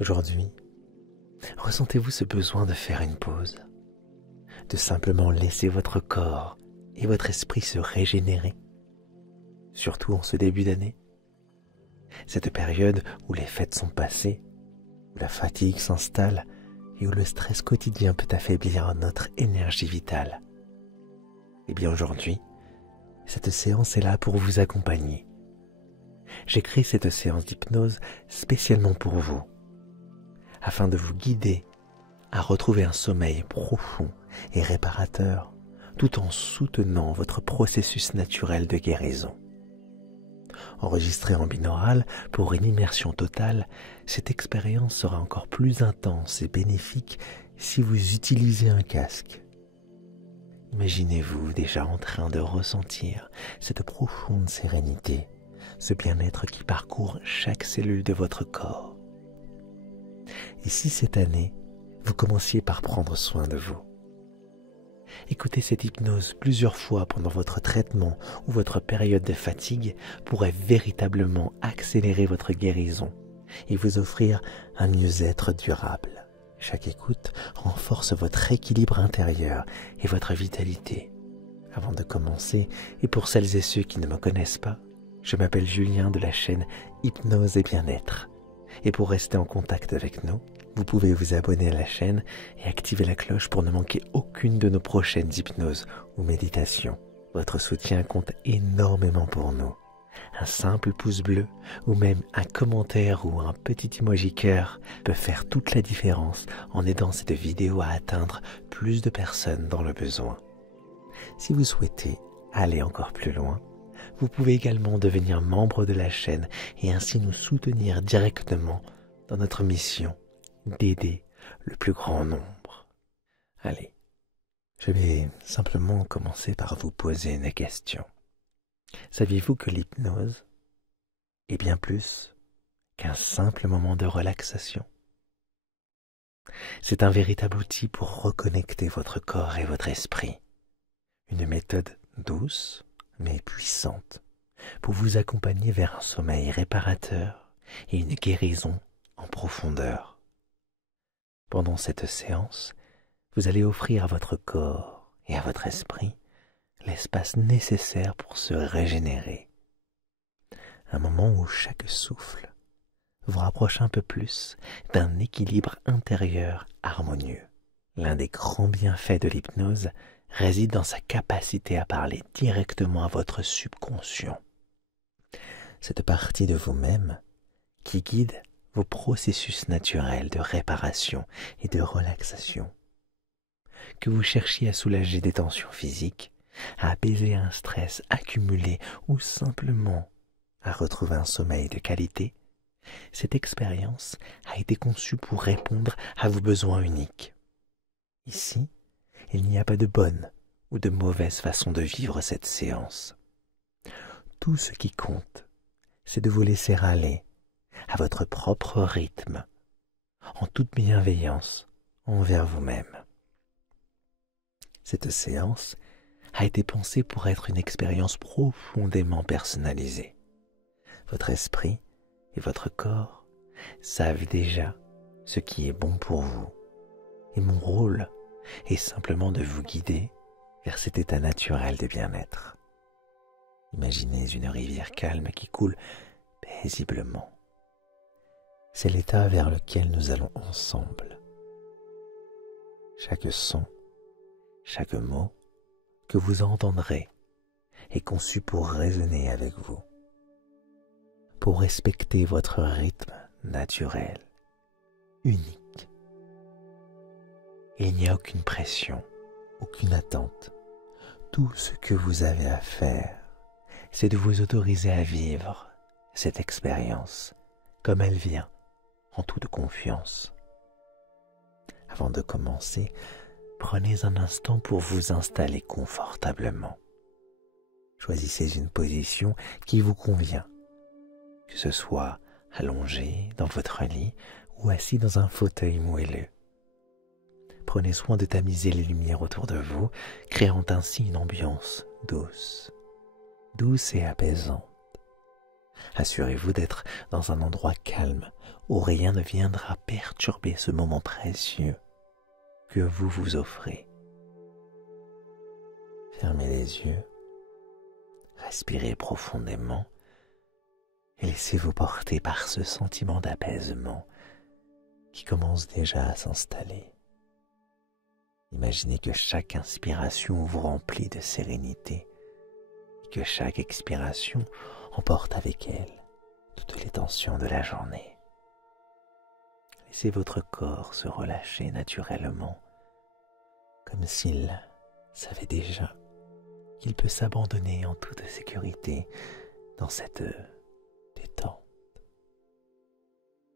Aujourd'hui, ressentez-vous ce besoin de faire une pause, de simplement laisser votre corps et votre esprit se régénérer, surtout en ce début d'année, cette période où les fêtes sont passées, où la fatigue s'installe et où le stress quotidien peut affaiblir notre énergie vitale. Et bien aujourd'hui, cette séance est là pour vous accompagner. J'ai créé cette séance d'hypnose spécialement pour vous, afin de vous guider à retrouver un sommeil profond et réparateur, tout en soutenant votre processus naturel de guérison. Enregistrée en binaural pour une immersion totale, cette expérience sera encore plus intense et bénéfique si vous utilisez un casque. Imaginez-vous déjà en train de ressentir cette profonde sérénité, ce bien-être qui parcourt chaque cellule de votre corps. Et si cette année, vous commenciez par prendre soin de vous? Écouter cette hypnose plusieurs fois pendant votre traitement ou votre période de fatigue pourrait véritablement accélérer votre guérison et vous offrir un mieux-être durable. Chaque écoute renforce votre équilibre intérieur et votre vitalité. Avant de commencer, et pour celles et ceux qui ne me connaissent pas, je m'appelle Julien de la chaîne Hypnose et Bien-être. Et pour rester en contact avec nous, vous pouvez vous abonner à la chaîne et activer la cloche pour ne manquer aucune de nos prochaines hypnoses ou méditations. Votre soutien compte énormément pour nous. Un simple pouce bleu ou même un commentaire ou un petit emoji cœur peut faire toute la différence en aidant cette vidéo à atteindre plus de personnes dans le besoin. Si vous souhaitez aller encore plus loin, vous pouvez également devenir membre de la chaîne et ainsi nous soutenir directement dans notre mission d'aider le plus grand nombre. Allez, je vais simplement commencer par vous poser une question. Saviez-vous que l'hypnose est bien plus qu'un simple moment de relaxation? C'est un véritable outil pour reconnecter votre corps et votre esprit. Une méthode douce mais puissante pour vous accompagner vers un sommeil réparateur et une guérison en profondeur. Pendant cette séance, vous allez offrir à votre corps et à votre esprit l'espace nécessaire pour se régénérer. Un moment où chaque souffle vous rapproche un peu plus d'un équilibre intérieur harmonieux. L'un des grands bienfaits de l'hypnose réside dans sa capacité à parler directement à votre subconscient. Cette partie de vous-même qui guide vos processus naturels de réparation et de relaxation. Que vous cherchiez à soulager des tensions physiques, à apaiser un stress accumulé ou simplement à retrouver un sommeil de qualité, cette expérience a été conçue pour répondre à vos besoins uniques. Ici, il n'y a pas de bonne ou de mauvaise façon de vivre cette séance. Tout ce qui compte, c'est de vous laisser aller à votre propre rythme, en toute bienveillance envers vous-même. Cette séance a été pensée pour être une expérience profondément personnalisée. Votre esprit et votre corps savent déjà ce qui est bon pour vous. Et mon rôle est simplement de vous guider vers cet état naturel de bien-être. Imaginez une rivière calme qui coule paisiblement. C'est l'état vers lequel nous allons ensemble. Chaque son, chaque mot que vous entendrez est conçu pour résonner avec vous, pour respecter votre rythme naturel, unique. Il n'y a aucune pression, aucune attente. Tout ce que vous avez à faire, c'est de vous autoriser à vivre cette expérience comme elle vient, en toute confiance. Avant de commencer, prenez un instant pour vous installer confortablement. Choisissez une position qui vous convient, que ce soit allongé dans votre lit ou assis dans un fauteuil moelleux. Prenez soin de tamiser les lumières autour de vous, créant ainsi une ambiance douce et apaisante. Assurez-vous d'être dans un endroit calme où rien ne viendra perturber ce moment précieux que vous vous offrez. Fermez les yeux, respirez profondément et laissez-vous porter par ce sentiment d'apaisement qui commence déjà à s'installer. Imaginez que chaque inspiration vous remplit de sérénité et que chaque expiration emporte avec elle toutes les tensions de la journée. Laissez votre corps se relâcher naturellement, comme s'il savait déjà qu'il peut s'abandonner en toute sécurité dans cette détente.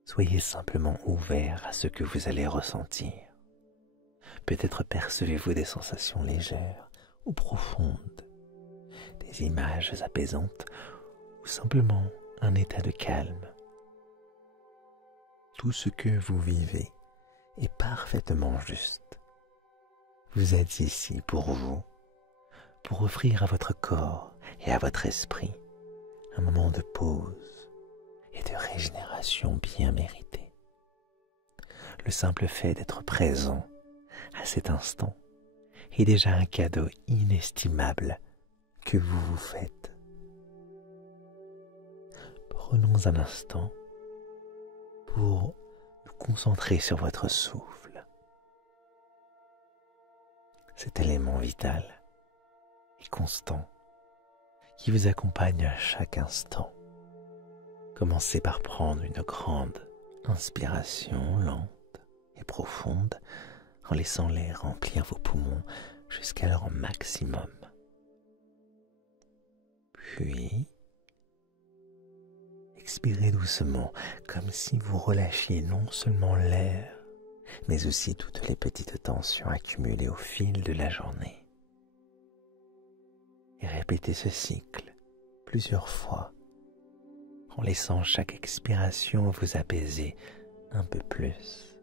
Soyez simplement ouvert à ce que vous allez ressentir. Peut-être percevez-vous des sensations légères ou profondes, des images apaisantes ou simplement un état de calme. Tout ce que vous vivez est parfaitement juste. Vous êtes ici pour vous, pour offrir à votre corps et à votre esprit un moment de pause et de régénération bien mérité. Le simple fait d'être présent à cet instant est déjà un cadeau inestimable que vous vous faites. Prenons un instant pour nous concentrer sur votre souffle. Cet élément vital et constant qui vous accompagne à chaque instant. Commencez par prendre une grande inspiration lente et profonde en laissant l'air remplir vos poumons jusqu'à leur maximum. Puis, expirez doucement, comme si vous relâchiez non seulement l'air, mais aussi toutes les petites tensions accumulées au fil de la journée. Et répétez ce cycle plusieurs fois, en laissant chaque expiration vous apaiser un peu plus.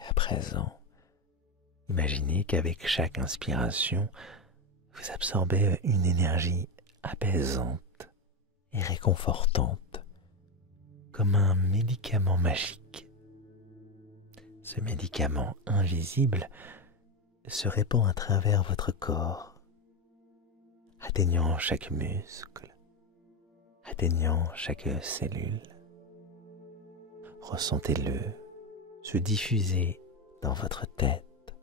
Et à présent, imaginez qu'avec chaque inspiration, vous absorbez une énergie apaisante et réconfortante, comme un médicament magique. Ce médicament invisible se répand à travers votre corps, atteignant chaque muscle, atteignant chaque cellule. Ressentez-le se diffuser dans votre tête,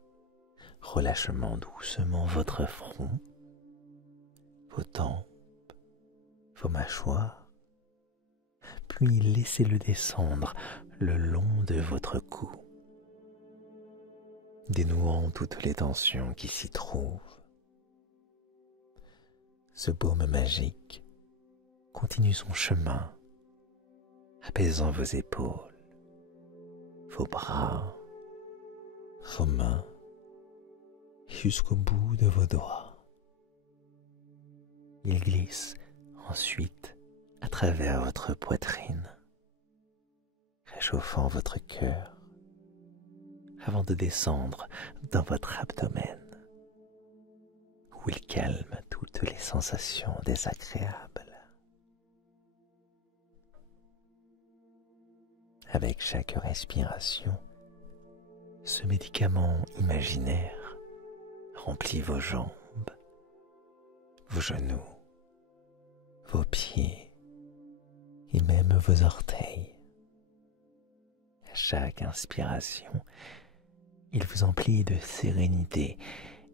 relâchement doucement votre front, vos tempes, vos mâchoires, puis laissez-le descendre le long de votre cou, dénouant toutes les tensions qui s'y trouvent. Ce baume magique continue son chemin, apaisant vos épaules, vos bras, vos mains, jusqu'au bout de vos doigts. Il glisse ensuite à travers votre poitrine, réchauffant votre cœur avant de descendre dans votre abdomen, où il calme toutes les sensations désagréables. Avec chaque respiration, ce médicament imaginaire remplit vos jambes, vos genoux, vos pieds et même vos orteils. À chaque inspiration, il vous emplit de sérénité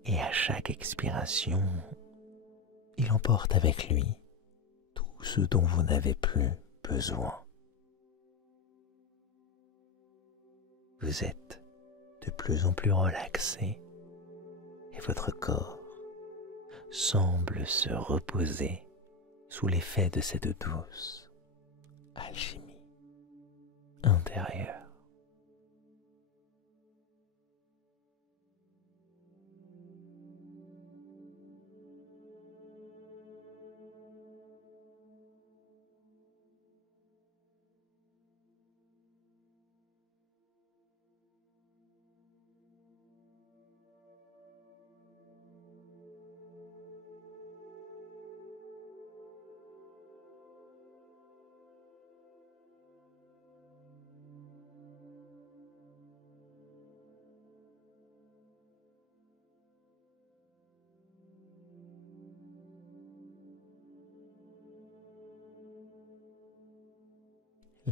et à chaque expiration, il emporte avec lui tout ce dont vous n'avez plus besoin. Vous êtes de plus en plus relaxé et votre corps semble se reposer sous l'effet de cette douce alchimie intérieure.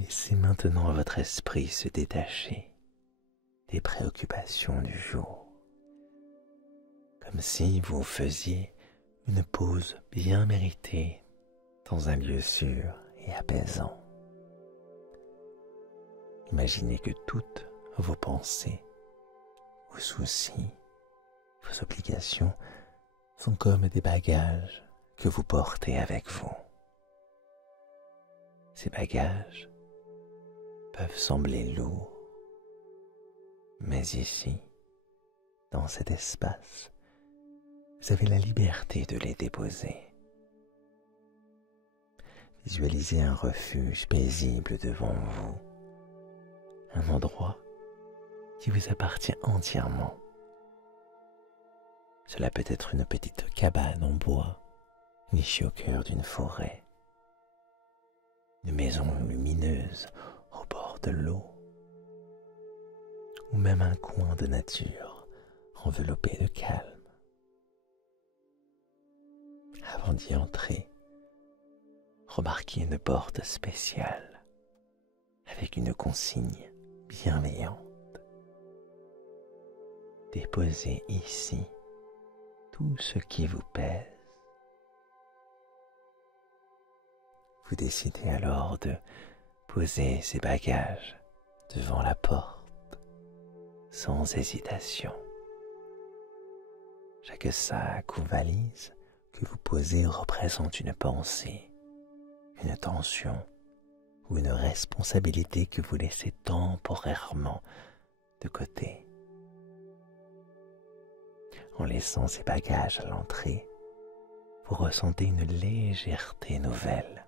Laissez maintenant votre esprit se détacher des préoccupations du jour, comme si vous faisiez une pause bien méritée dans un lieu sûr et apaisant. Imaginez que toutes vos pensées, vos soucis, vos obligations sont comme des bagages que vous portez avec vous. Ces bagages peuvent sembler lourds, mais ici, dans cet espace, vous avez la liberté de les déposer. Visualisez un refuge paisible devant vous, un endroit qui vous appartient entièrement. Cela peut être une petite cabane en bois, nichée au cœur d'une forêt, une maison lumineuse au bord de l'eau, ou même un coin de nature enveloppé de calme. Avant d'y entrer, remarquez une porte spéciale avec une consigne bienveillante. Déposez ici tout ce qui vous pèse. Vous décidez alors de poser ces bagages devant la porte, sans hésitation. Chaque sac ou valise que vous posez représente une pensée, une tension ou une responsabilité que vous laissez temporairement de côté. En laissant ces bagages à l'entrée, vous ressentez une légèreté nouvelle.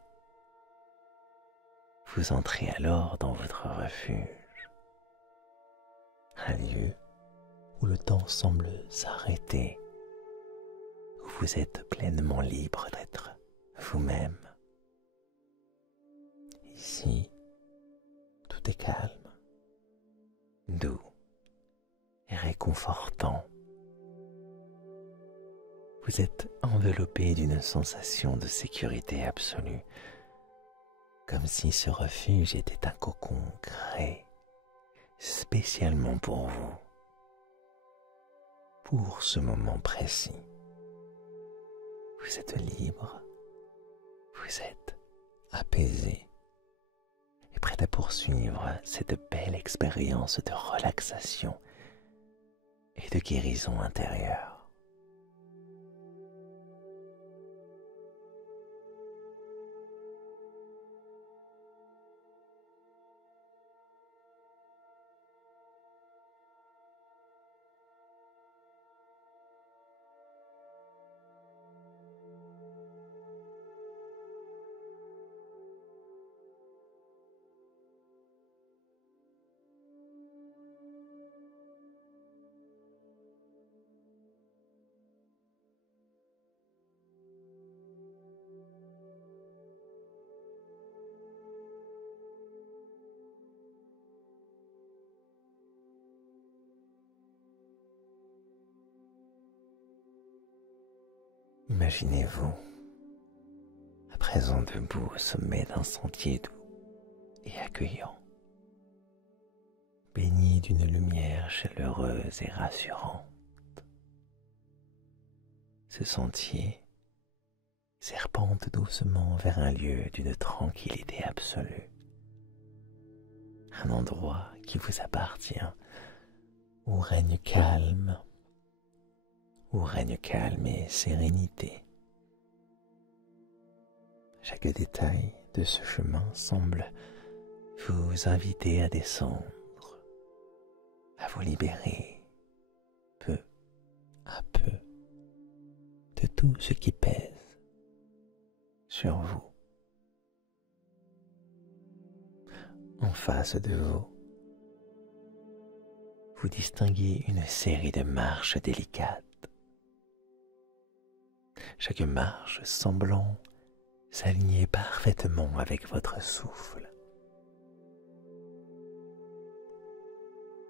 Vous entrez alors dans votre refuge, un lieu où le temps semble s'arrêter, où vous êtes pleinement libre d'être vous-même. Ici, tout est calme, doux et réconfortant. Vous êtes enveloppé d'une sensation de sécurité absolue, comme si ce refuge était un cocon créé spécialement pour vous, pour ce moment précis. Vous êtes libre, vous êtes apaisé et prêt à poursuivre cette belle expérience de relaxation et de guérison intérieure. Imaginez-vous à présent debout au sommet d'un sentier doux et accueillant, baigné d'une lumière chaleureuse et rassurante. Ce sentier serpente doucement vers un lieu d'une tranquillité absolue, un endroit qui vous appartient, où règne calme et sérénité. Chaque détail de ce chemin semble vous inviter à descendre, à vous libérer peu à peu de tout ce qui pèse sur vous. En face de vous, vous distinguez une série de marches délicates. Chaque marche semblant s'aligner parfaitement avec votre souffle.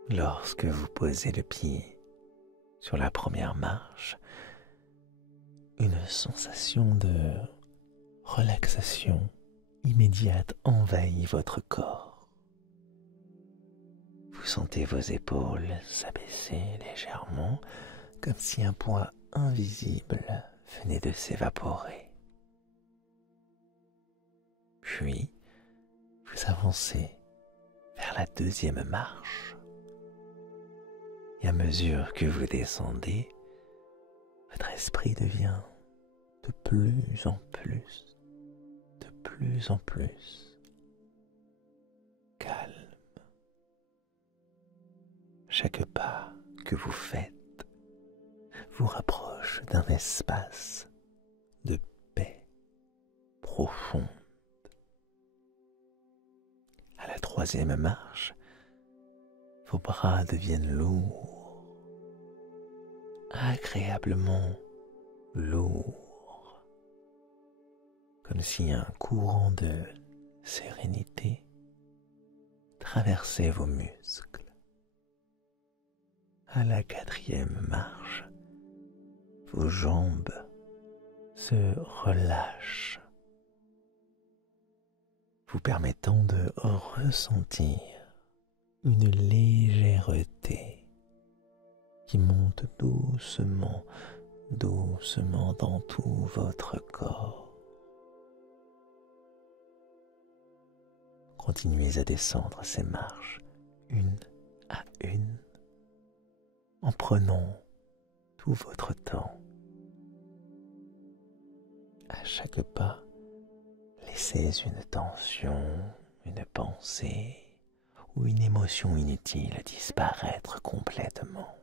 Lorsque vous posez le pied sur la première marche, une sensation de relaxation immédiate envahit votre corps. Vous sentez vos épaules s'abaisser légèrement, comme si un poids invisible venait de s'évaporer. Puis, vous avancez vers la deuxième marche. Et à mesure que vous descendez, votre esprit devient de plus en plus calme. Chaque pas que vous faites vous rapproche d'un espace de paix profonde. À la troisième marche, vos bras deviennent lourds, agréablement lourds, comme si un courant de sérénité traversait vos muscles. À la quatrième marche, vos jambes se relâchent, vous permettant de ressentir une légèreté qui monte doucement dans tout votre corps. Continuez à descendre ces marches une à une en prenant tout votre temps. À chaque pas, laissez une tension, une pensée ou une émotion inutile disparaître complètement.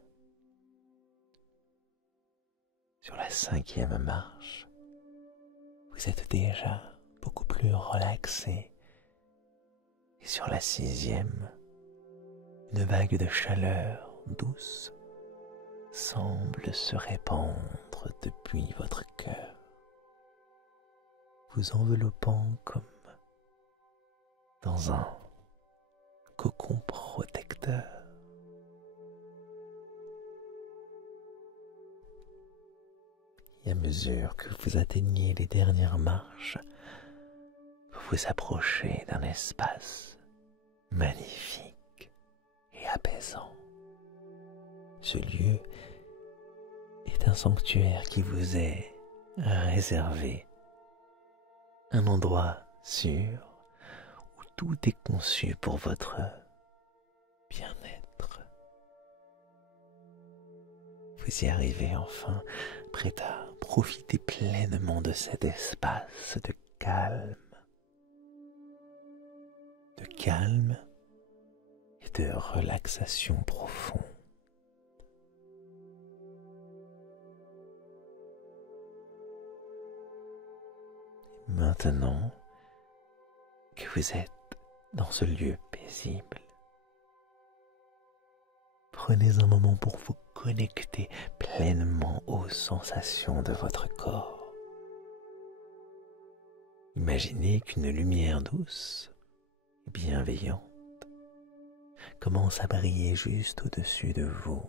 Sur la cinquième marche, vous êtes déjà beaucoup plus relaxé. Et sur la sixième, une vague de chaleur douce semble se répandre depuis votre cœur, vous enveloppant comme dans un cocon protecteur. Et à mesure que vous atteignez les dernières marches, vous vous approchez d'un espace magnifique et apaisant. Ce lieu est un sanctuaire qui vous est réservé, un endroit sûr où tout est conçu pour votre bien-être. Vous y arrivez enfin, prêt à profiter pleinement de cet espace de calme et de relaxation profonde. Maintenant que vous êtes dans ce lieu paisible, prenez un moment pour vous connecter pleinement aux sensations de votre corps. Imaginez qu'une lumière douce et bienveillante commence à briller juste au-dessus de vous.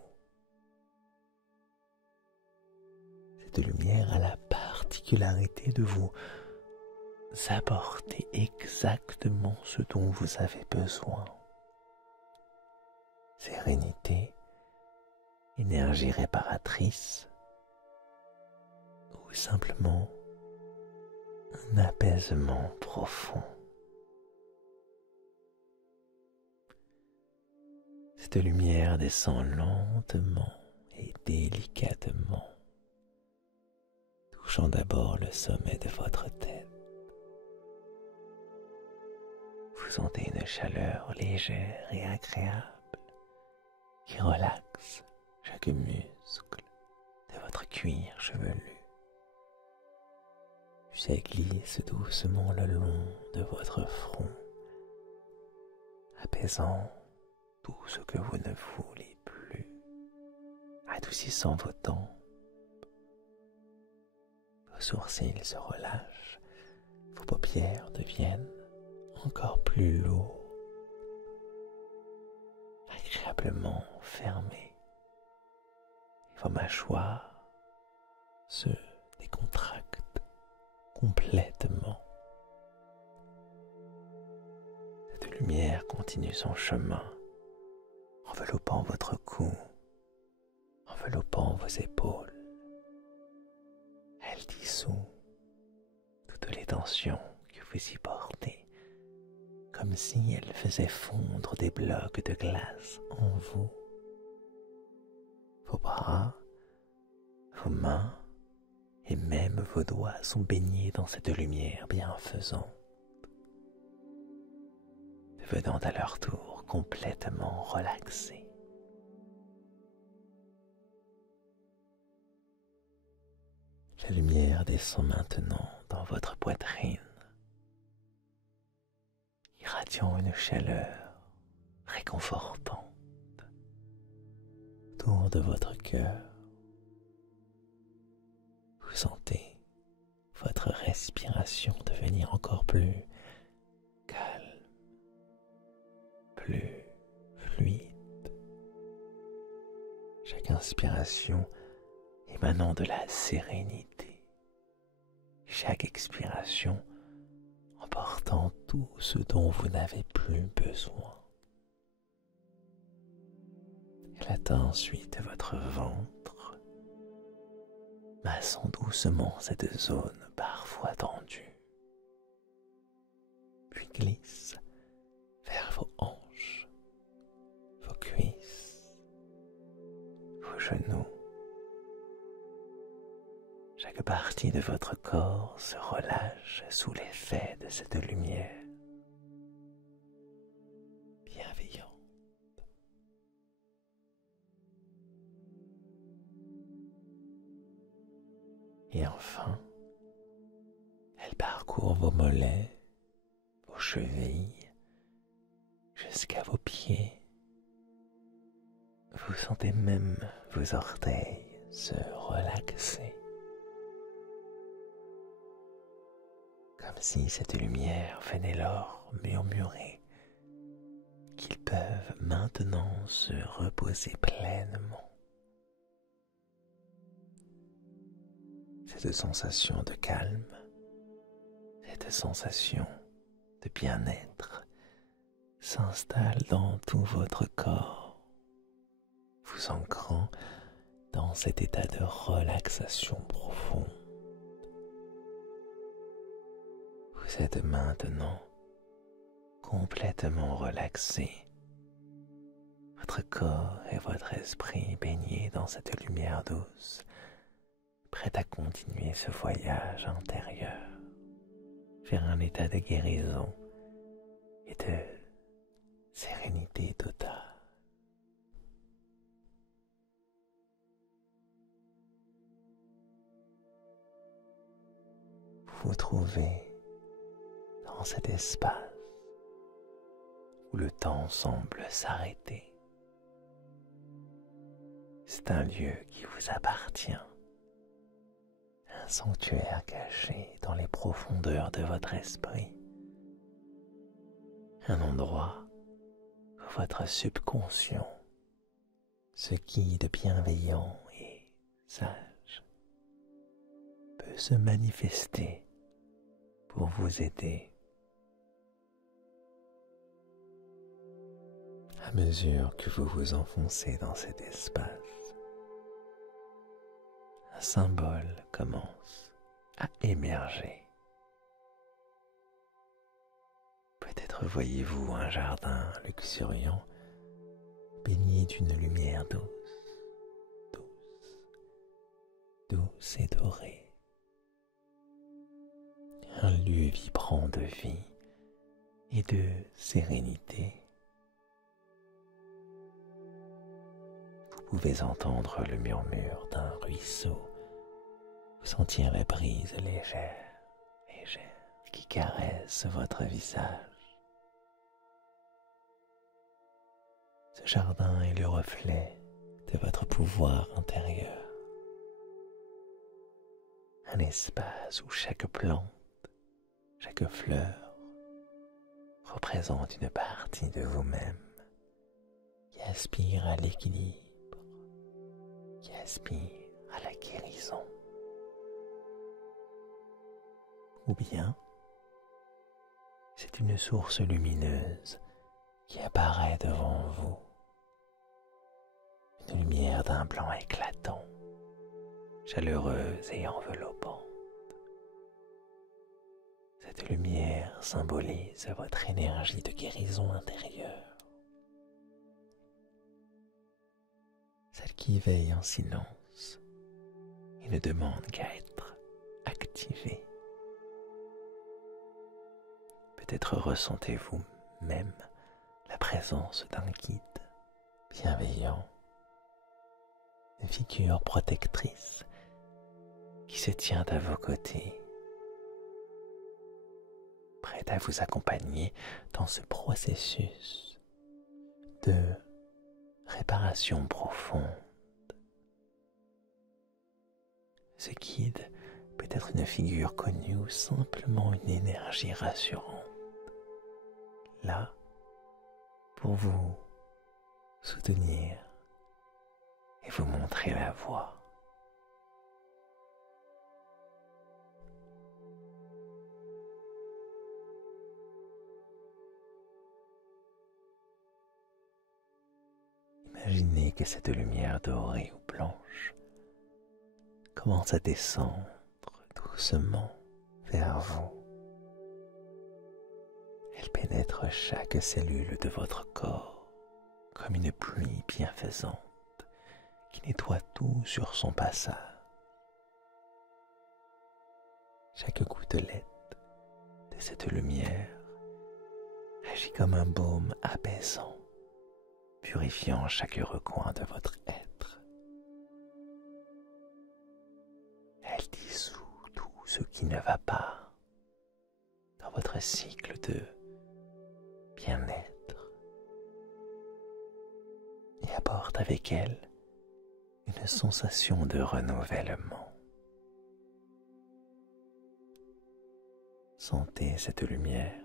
Cette lumière a la particularité de vous apporter exactement ce dont vous avez besoin. Sérénité, énergie réparatrice, ou simplement un apaisement profond. Cette lumière descend lentement et délicatement, touchant d'abord le sommet de votre tête. Vous sentez une chaleur légère et agréable qui relaxe chaque muscle de votre cuir chevelu. Puis elle glisse doucement le long de votre front, apaisant tout ce que vous ne voulez plus, adoucissant vos tempes. Vos sourcils se relâchent, vos paupières deviennent encore plus lourds, agréablement fermées, et vos mâchoires se décontractent complètement. lumière continue son chemin, enveloppant votre cou, enveloppant vos épaules. Elle dissout toutes les tensions que vous y portez, comme si elle faisait fondre des blocs de glace en vous. Vos bras, vos mains et même vos doigts sont baignés dans cette lumière bienfaisante, devenant à leur tour complètement relaxés. La lumière descend maintenant dans votre poitrine, irradiant une chaleur réconfortante autour de votre cœur. Vous sentez votre respiration devenir encore plus calme, plus fluide. Chaque inspiration émanant de la sérénité, chaque expiration emportant tout ce dont vous n'avez plus besoin. Elle atteint ensuite votre ventre, massant doucement cette zone parfois tendue, puis glisse vers vos hanches, vos cuisses, vos genoux. Chaque partie de votre corps se relâche sous l'effet de cette lumière bienveillante. Et enfin, elle parcourt vos mollets, vos chevilles, jusqu'à vos pieds. Vous sentez même vos orteils se relaxer, comme si cette lumière venait leur murmurer qu'ils peuvent maintenant se reposer pleinement. Cette sensation de calme, cette sensation de bien-être s'installe dans tout votre corps, vous ancrant dans cet état de relaxation profonde. Vous êtes maintenant complètement relaxé, votre corps et votre esprit baignés dans cette lumière douce, prêt à continuer ce voyage intérieur vers un état de guérison et de sérénité totale. Vous vous trouvez dans cet espace où le temps semble s'arrêter. C'est un lieu qui vous appartient, un sanctuaire caché dans les profondeurs de votre esprit, un endroit où votre subconscient ce qui de bienveillant et sage peut se manifester pour vous aider. À mesure que vous vous enfoncez dans cet espace, un symbole commence à émerger. Peut-être voyez-vous un jardin luxuriant baigné d'une lumière douce, douce et dorée. Un lieu vibrant de vie et de sérénité. Vous pouvez entendre le murmure d'un ruisseau, vous sentir la brise légère qui caresse votre visage. Ce jardin est le reflet de votre pouvoir intérieur. Un espace où chaque plante, chaque fleur représente une partie de vous-même qui aspire à l'équilibre, qui aspire à la guérison. Ou bien, c'est une source lumineuse qui apparaît devant vous, une lumière d'un blanc éclatant, chaleureuse et enveloppante. Cette lumière symbolise votre énergie de guérison intérieure, celle qui veille en silence et ne demande qu'à être activée. Peut-être ressentez-vous même la présence d'un guide bienveillant, une figure protectrice qui se tient à vos côtés, prête à vous accompagner dans ce processus de réparation profonde. Ce guide peut être une figure connue ou simplement une énergie rassurante, là pour vous soutenir et vous montrer la voie. Imaginez que cette lumière dorée ou blanche commence à descendre doucement vers vous. Elle pénètre chaque cellule de votre corps comme une pluie bienfaisante qui nettoie tout sur son passage. Chaque gouttelette de cette lumière agit comme un baume apaisant, purifiant chaque recoin de votre être. Elle dissout tout ce qui ne va pas dans votre cycle de bien-être et apporte avec elle une sensation de renouvellement. Sentez cette lumière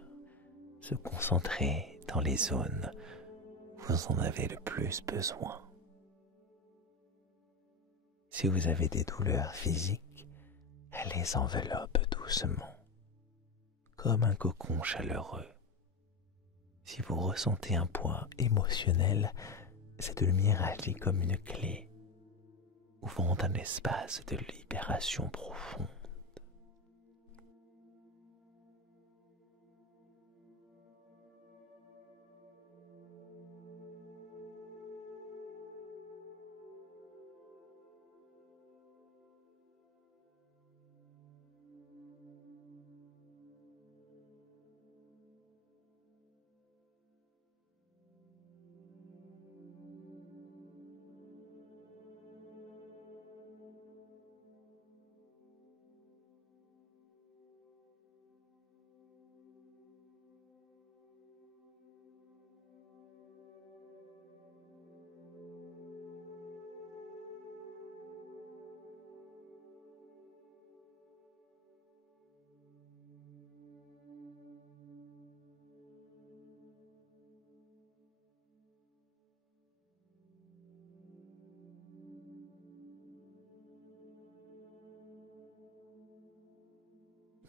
se concentrer dans les zones où vous en avez le plus besoin. Si vous avez des douleurs physiques, elle les enveloppe doucement, comme un cocon chaleureux. Si vous ressentez un poids émotionnel, cette lumière agit comme une clé, ouvrant un espace de libération profonde.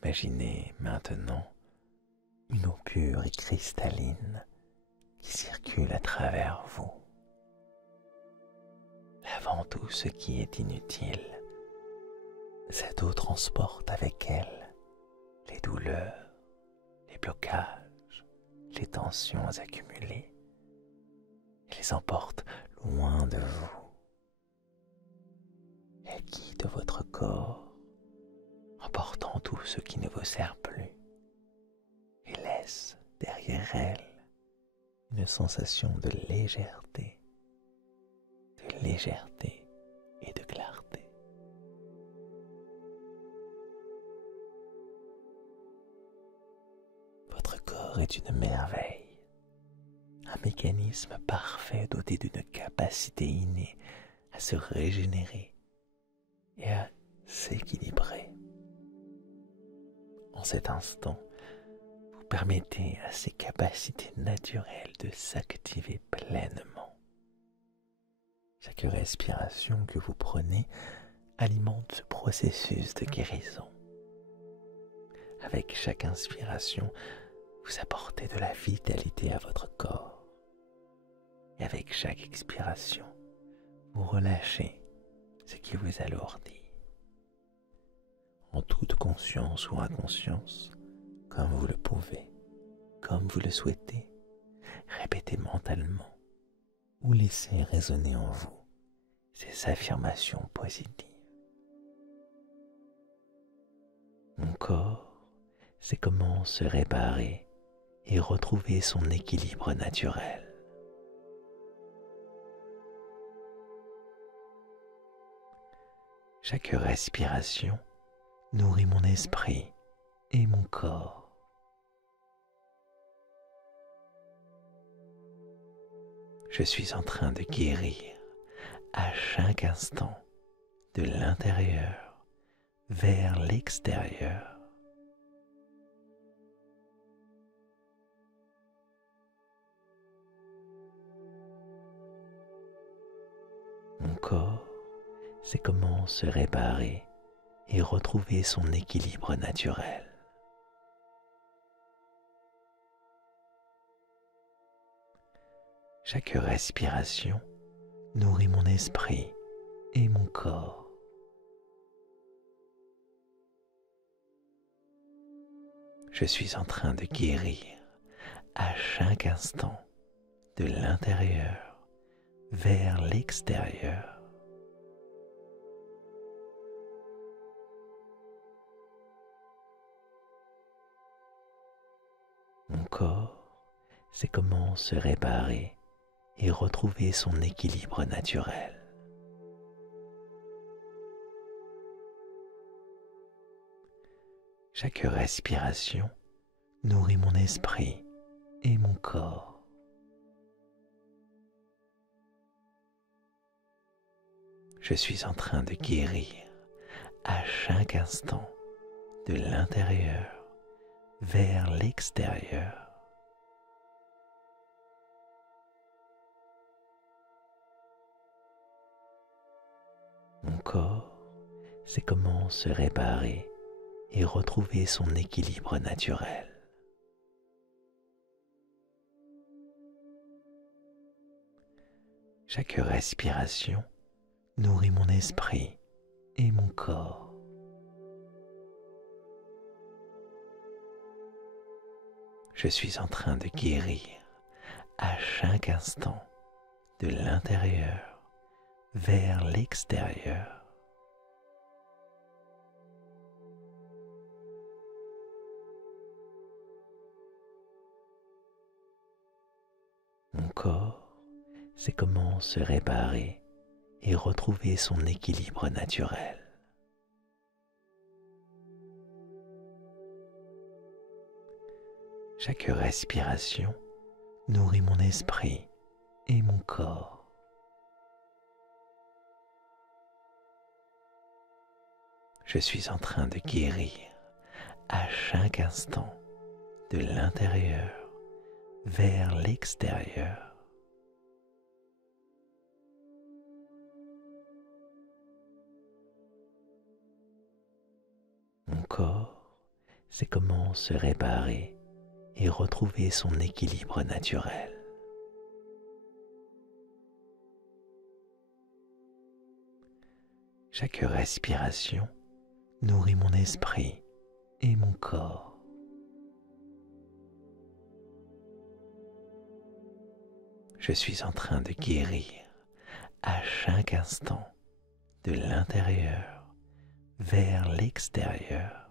Imaginez maintenant une eau pure et cristalline qui circule à travers vous, lavant tout ce qui est inutile. Cette eau transporte avec elle les douleurs, les blocages, les tensions accumulées et les emporte loin de vous. Elle quitte votre corps, emportant tout ce qui ne vous sert plus, et laisse derrière elle une sensation de légèreté et de clarté. Votre corps est une merveille, un mécanisme parfait doté d'une capacité innée à se régénérer et à s'équilibrer. En cet instant, vous permettez à ces capacités naturelles de s'activer pleinement. Chaque respiration que vous prenez alimente ce processus de guérison. Avec chaque inspiration, vous apportez de la vitalité à votre corps, Et avec chaque expiration, vous relâchez ce qui vous alourdit. En toute conscience ou inconscience, comme vous le pouvez, comme vous le souhaitez, répétez mentalement ou laissez résonner en vous ces affirmations positives. Mon corps sait comment se réparer et retrouver son équilibre naturel. Chaque respiration nourrit mon esprit et mon corps. Je suis en train de guérir à chaque instant de l'intérieur vers l'extérieur. Mon corps sait comment se réparer et retrouver son équilibre naturel. Chaque respiration nourrit mon esprit et mon corps. Je suis en train de guérir à chaque instant de l'intérieur vers l'extérieur. Mon corps sait comment se réparer et retrouver son équilibre naturel. Chaque respiration nourrit mon esprit et mon corps. Je suis en train de guérir à chaque instant de l'intérieur vers l'extérieur. Mon corps sait comment se réparer et retrouver son équilibre naturel. Chaque respiration nourrit mon esprit et mon corps. Je suis en train de guérir à chaque instant de l'intérieur vers l'extérieur. Mon corps sait comment se réparer et retrouver son équilibre naturel. Chaque respiration nourrit mon esprit et mon corps. Je suis en train de guérir à chaque instant de l'intérieur vers l'extérieur. Mon corps sait comment se réparer et retrouver son équilibre naturel. Chaque respiration nourrit mon esprit et mon corps. Je suis en train de guérir à chaque instant de l'intérieur vers l'extérieur.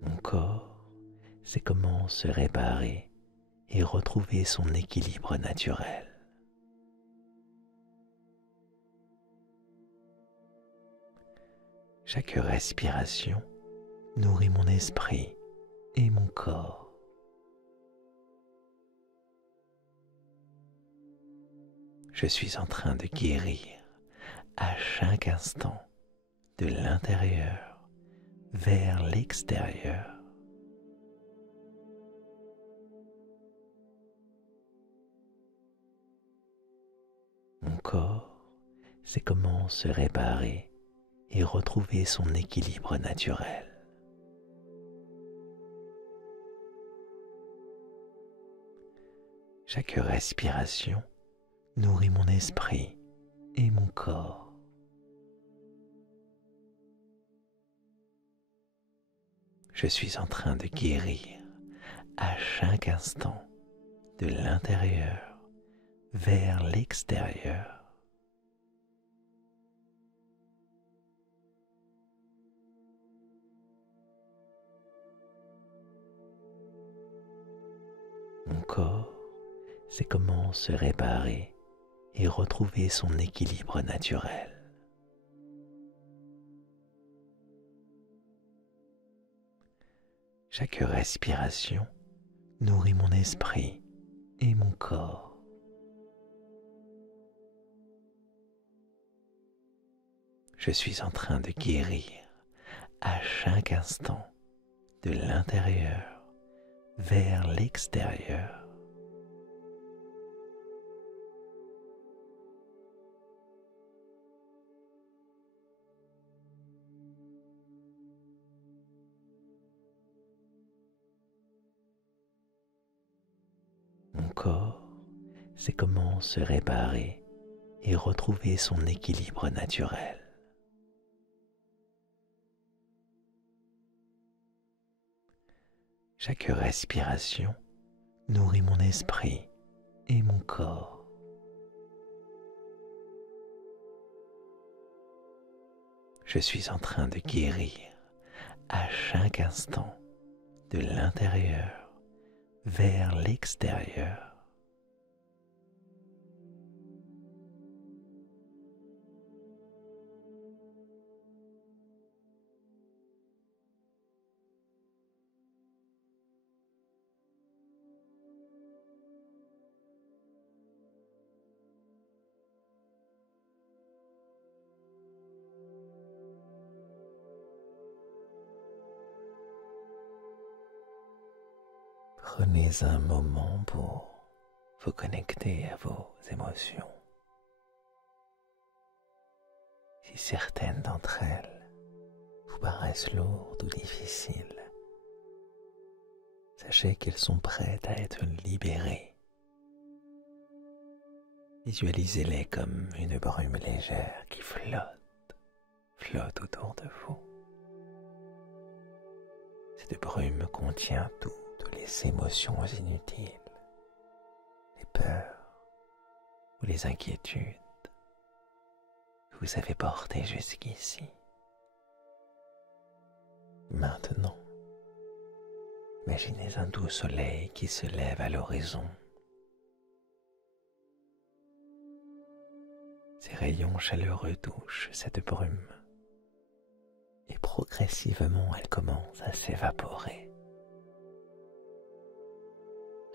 Mon corps sait comment se réparer et retrouver son équilibre naturel. Chaque respiration nourrit mon esprit et mon corps. Je suis en train de guérir à chaque instant de l'intérieur vers l'extérieur. Mon corps sait comment se réparer et retrouver son équilibre naturel. Chaque respiration nourrit mon esprit et mon corps. Je suis en train de guérir à chaque instant de l'intérieur vers l'extérieur. Mon corps sait comment se réparer et retrouver son équilibre naturel. Chaque respiration nourrit mon esprit et mon corps. Je suis en train de guérir à chaque instant de l'intérieur vers l'extérieur. Mon corps sait comment se réparer et retrouver son équilibre naturel. Chaque respiration nourrit mon esprit et mon corps. Je suis en train de guérir à chaque instant de l'intérieur vers l'extérieur. Prenez un moment pour vous connecter à vos émotions. Si certaines d'entre elles vous paraissent lourdes ou difficiles, sachez qu'elles sont prêtes à être libérées. Visualisez-les comme une brume légère qui flotte autour de vous. Cette brume contient toutes les émotions inutiles, les peurs ou les inquiétudes que vous avez portées jusqu'ici. Maintenant, imaginez un doux soleil qui se lève à l'horizon. Ces rayons chaleureux touchent cette brume et progressivement elle commence à s'évaporer.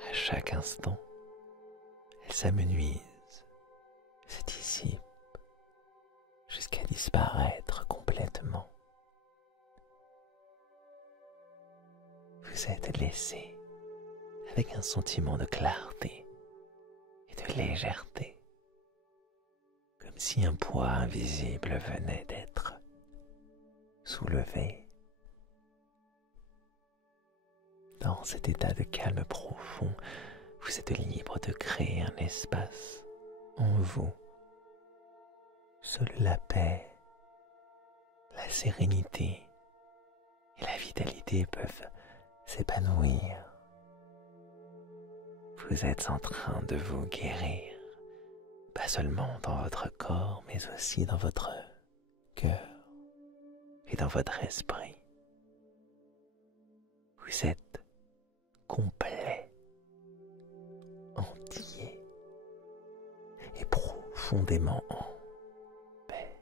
À chaque instant, elle s'amenuise, se dissipe, jusqu'à disparaître complètement. Vous êtes laissé avec un sentiment de clarté et de légèreté, comme si un poids invisible venait d'être soulevé. Dans cet état de calme profond, vous êtes libre de créer un espace en vous. Seule la paix, la sérénité et la vitalité peuvent s'épanouir. Vous êtes en train de vous guérir, pas seulement dans votre corps, mais aussi dans votre cœur et dans votre esprit. Vous êtes complet, entier et profondément en paix.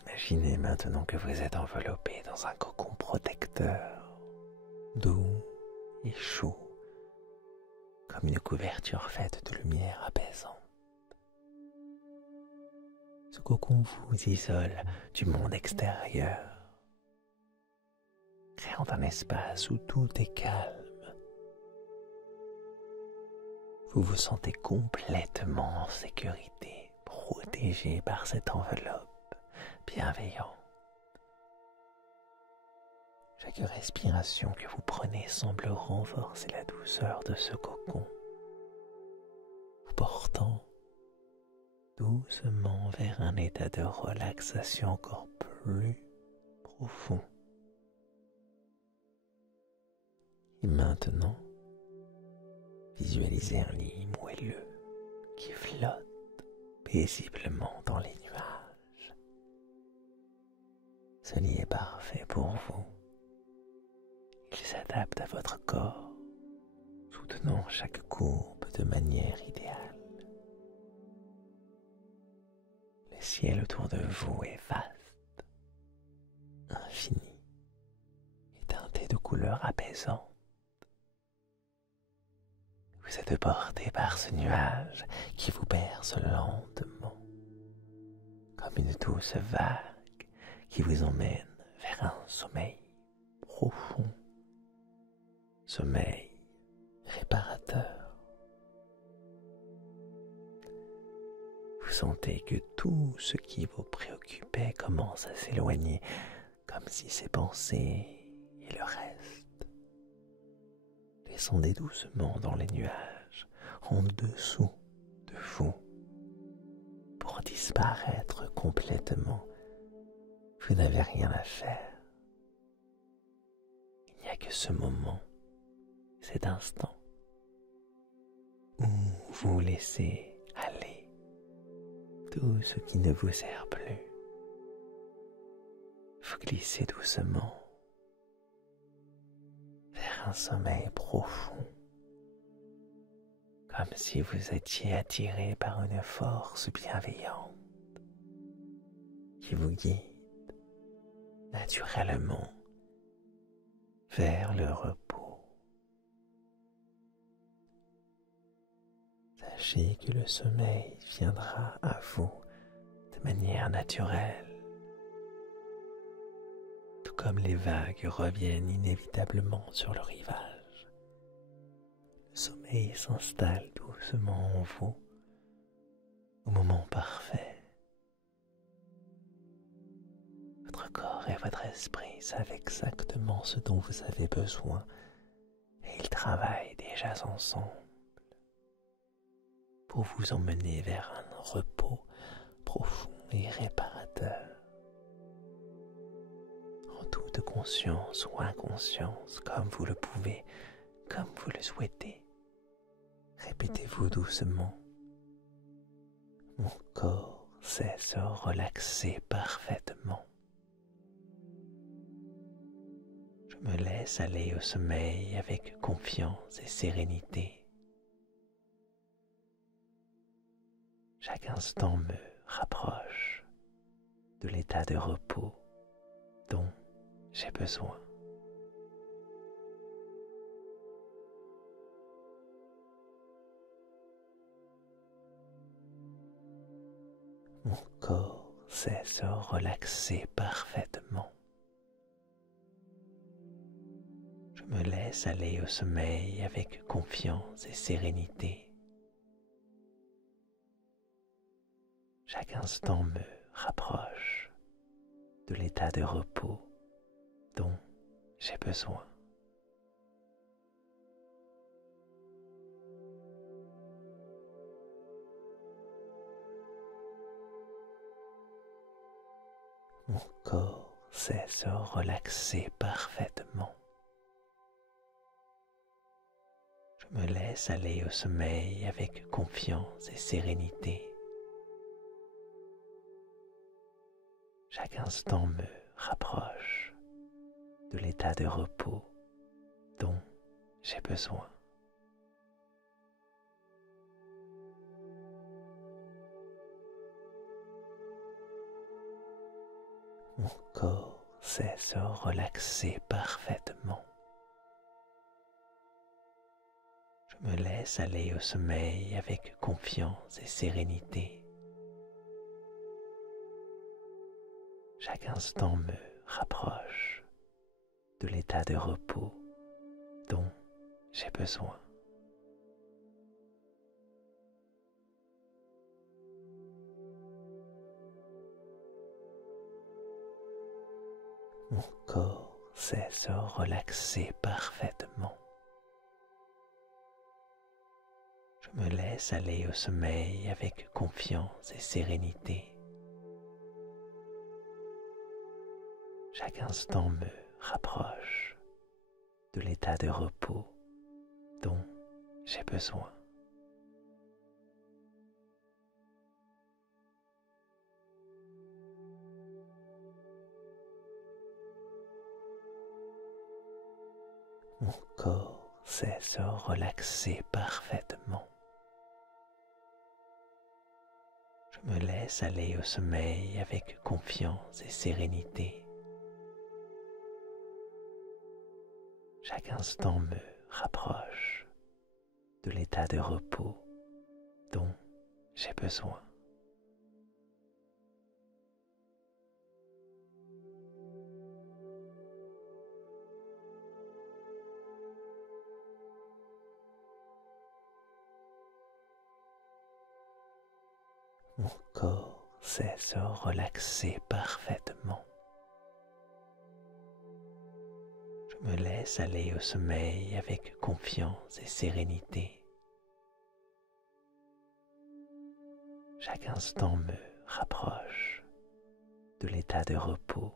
Imaginez maintenant que vous êtes enveloppé dans un cocon protecteur, doux et chaud, comme une couverture faite de lumière apaisante. Ce cocon vous isole du monde extérieur, créant un espace où tout est calme. Vous vous sentez complètement en sécurité, protégé par cette enveloppe bienveillante. Chaque respiration que vous prenez semble renforcer la douceur de ce cocon, vous portant doucement vers un état de relaxation encore plus profond. Et maintenant, visualisez un lit moelleux qui flotte paisiblement dans les nuages. Ce lit est parfait pour vous. Il s'adapte à votre corps, soutenant chaque courbe de manière idéale. Le ciel autour de vous est vaste, infini, et teinté de couleurs apaisantes. Vous êtes porté par ce nuage qui vous berce lentement, comme une douce vague qui vous emmène vers un sommeil profond, sommeil réparateur. Vous sentez que tout ce qui vous préoccupait commence à s'éloigner, comme si ces pensées et le reste descendaient doucement dans les nuages, en dessous de vous, pour disparaître complètement. Vous n'avez rien à faire. Il n'y a que ce moment, cet instant, où vous laissez aller tout ce qui ne vous sert plus. Vous glissez doucement vers un sommeil profond, comme si vous étiez attiré par une force bienveillante qui vous guide naturellement vers le repos. Sachez que le sommeil viendra à vous de manière naturelle, tout comme les vagues reviennent inévitablement sur le rivage. Le sommeil s'installe doucement en vous au moment parfait. Votre corps et votre esprit savent exactement ce dont vous avez besoin et ils travaillent déjà ensemble pour vous emmener vers un repos profond et réparateur. En toute conscience ou inconscience, comme vous le pouvez, comme vous le souhaitez, répétez-vous doucement: mon corps sait se relaxer parfaitement. Je me laisse aller au sommeil avec confiance et sérénité. Chaque instant me rapproche de l'état de repos dont j'ai besoin. Mon corps sait se relaxer parfaitement. Je me laisse aller au sommeil avec confiance et sérénité. Chaque instant me rapproche de l'état de repos dont j'ai besoin. Mon corps sait se relaxer parfaitement. Je me laisse aller au sommeil avec confiance et sérénité. Chaque instant me rapproche de l'état de repos dont j'ai besoin. Mon corps sait se relaxer parfaitement. Je me laisse aller au sommeil avec confiance et sérénité. Chaque instant me rapproche de l'état de repos dont j'ai besoin. Mon corps sait se relaxer parfaitement. Je me laisse aller au sommeil avec confiance et sérénité. Chaque instant me rapproche de l'état de repos dont j'ai besoin. Mon corps sait se relaxer parfaitement. Je me laisse aller au sommeil avec confiance et sérénité. Chaque instant me rapproche de l'état de repos dont j'ai besoin. Mon corps sait se relaxer parfaitement. Je me laisse aller au sommeil avec confiance et sérénité. Chaque instant me rapproche de l'état de repos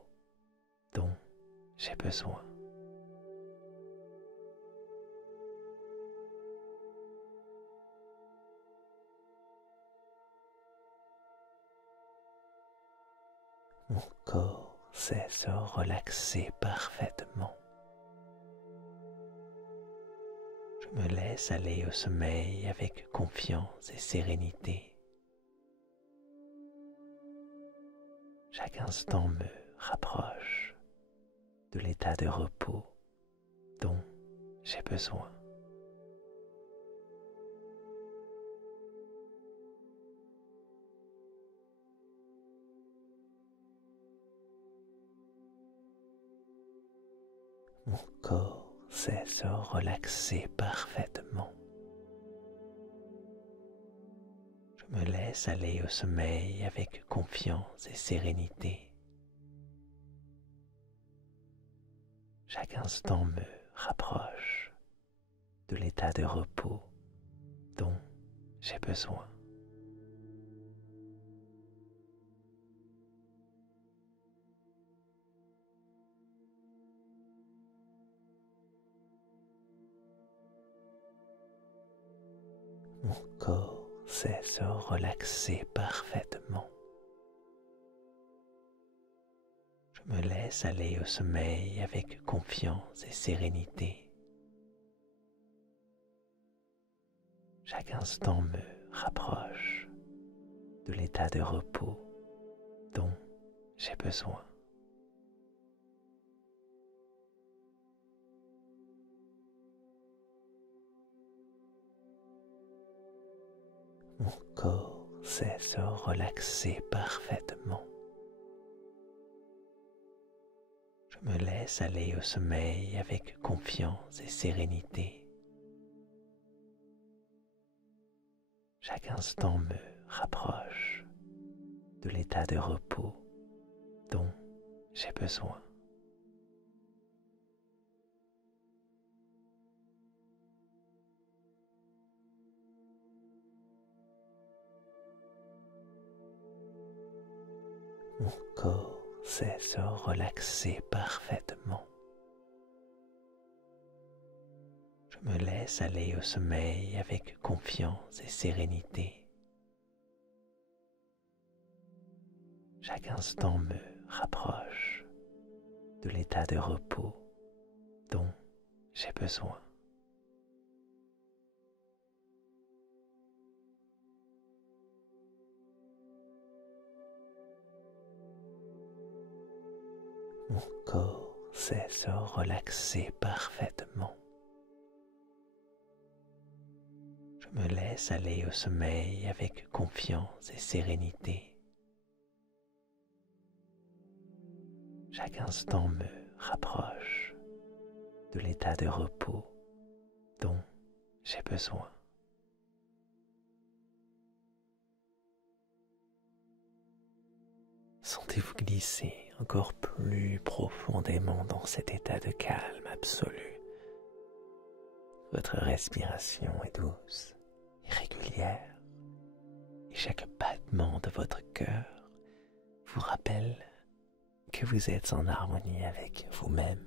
dont j'ai besoin. Mon corps sait se relaxer parfaitement. Je me laisse aller au sommeil avec confiance et sérénité. Chaque instant me rapproche de l'état de repos dont j'ai besoin. Mon corps sait se relaxer parfaitement. Je me laisse aller au sommeil avec confiance et sérénité. Chaque instant me rapproche de l'état de repos dont j'ai besoin. Mon corps sait se relaxer parfaitement. Je me laisse aller au sommeil avec confiance et sérénité. Chaque instant me rapproche de l'état de repos dont j'ai besoin. Mon corps sait se relaxer parfaitement. Je me laisse aller au sommeil avec confiance et sérénité. Chaque instant me rapproche de l'état de repos dont j'ai besoin. Mon corps sait se relaxer parfaitement. Je me laisse aller au sommeil avec confiance et sérénité. Chaque instant me rapproche de l'état de repos dont j'ai besoin. Mon corps sait se relaxer parfaitement. Je me laisse aller au sommeil avec confiance et sérénité. Chaque instant me rapproche de l'état de repos dont j'ai besoin. Sentez-vous glisser encore plus profondément dans cet état de calme absolu. Votre respiration est douce et régulière, et chaque battement de votre cœur vous rappelle que vous êtes en harmonie avec vous-même.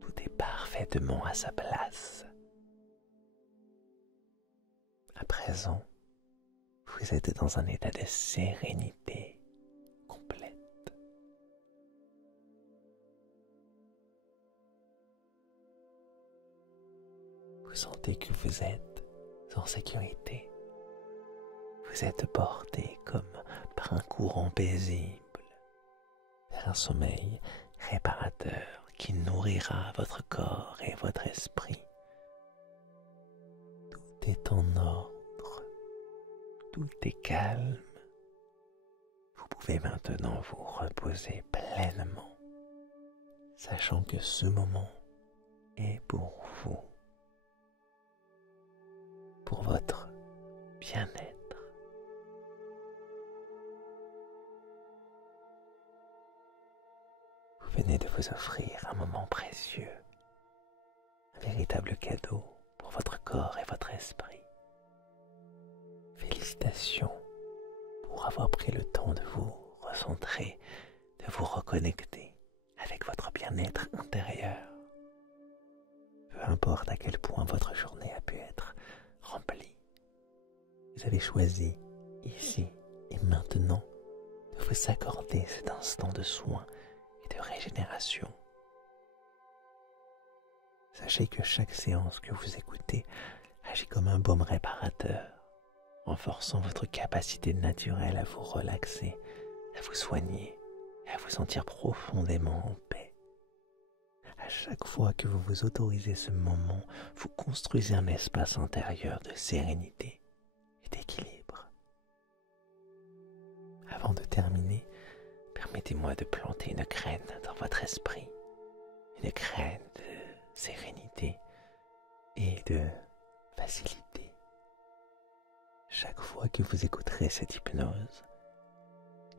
Tout est parfaitement à sa place. À présent, vous êtes dans un état de sérénité complète. Vous sentez que vous êtes en sécurité. Vous êtes porté comme par un courant paisible vers un sommeil réparateur qui nourrira votre corps et votre esprit. Tout est en ordre, tout est calme. Vous pouvez maintenant vous reposer pleinement, sachant que ce moment est pour vous, pour votre bien-être. Vous venez de vous offrir un moment précieux, un véritable cadeau pour votre corps et votre esprit. Félicitations pour avoir pris le temps de vous recentrer, de vous reconnecter avec votre bien-être intérieur. Peu importe à quel point votre journée a pu être remplie, vous avez choisi, ici et maintenant, de vous accorder cet instant de soin et de régénération. Sachez que chaque séance que vous écoutez agit comme un baume réparateur, renforçant votre capacité naturelle à vous relaxer, à vous soigner et à vous sentir profondément en paix. À chaque fois que vous vous autorisez ce moment, vous construisez un espace intérieur de sérénité et d'équilibre. Avant de terminer, permettez-moi de planter une graine dans votre esprit, une graine de sérénité et de facilité. Chaque fois que vous écouterez cette hypnose,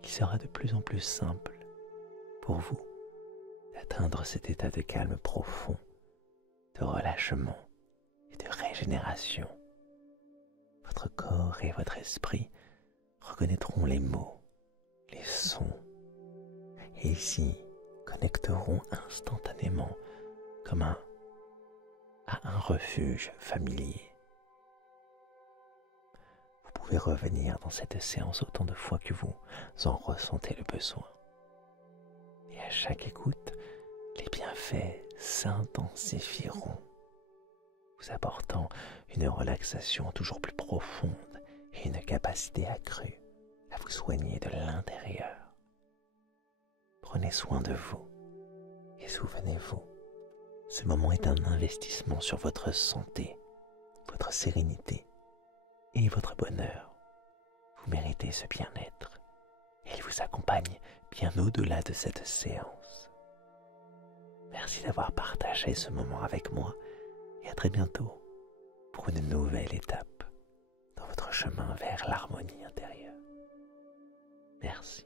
il sera de plus en plus simple pour vous d'atteindre cet état de calme profond, de relâchement et de régénération. Votre corps et votre esprit reconnaîtront les mots, les sons, et s'y connecteront instantanément comme à un refuge familier. Vous pouvez revenir dans cette séance autant de fois que vous en ressentez le besoin. Et à chaque écoute, les bienfaits s'intensifieront, vous apportant une relaxation toujours plus profonde et une capacité accrue à vous soigner de l'intérieur. Prenez soin de vous et souvenez-vous, ce moment est un investissement sur votre santé, votre sérénité et votre bonheur. Vous méritez ce bien-être et il vous accompagne bien au-delà de cette séance. Merci d'avoir partagé ce moment avec moi et à très bientôt pour une nouvelle étape dans votre chemin vers l'harmonie intérieure. Merci.